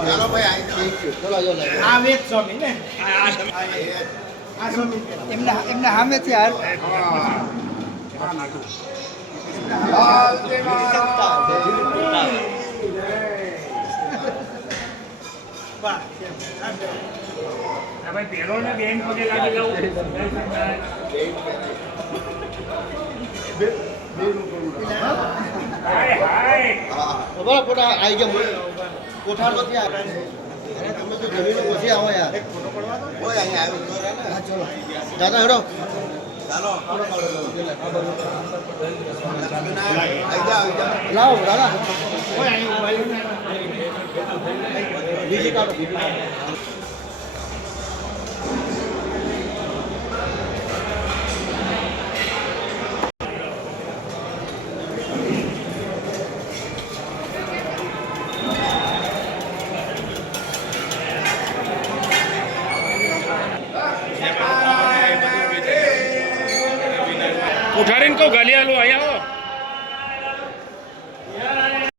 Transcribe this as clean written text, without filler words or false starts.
ચાલો ભાઈ ચલો જો આ વેદ સ્વામી ને આ સ્વામી એમના સામેથી હાલ ભાઈ પેલો ને બેન પગે લાગી જવું બરાબર કોઠા આવી ગયા કોઠા નથી આવ્યા તમે તો જમીન ઓછી આવો યાર ઓય અહીંયા આવ્યો હા ચલો દાદા હેડો ચાલો લાવો દાદા ઓય અહીં બીજી કાઢો ઉઠાડીને કહું ગાલી આલો અહીંયા આવો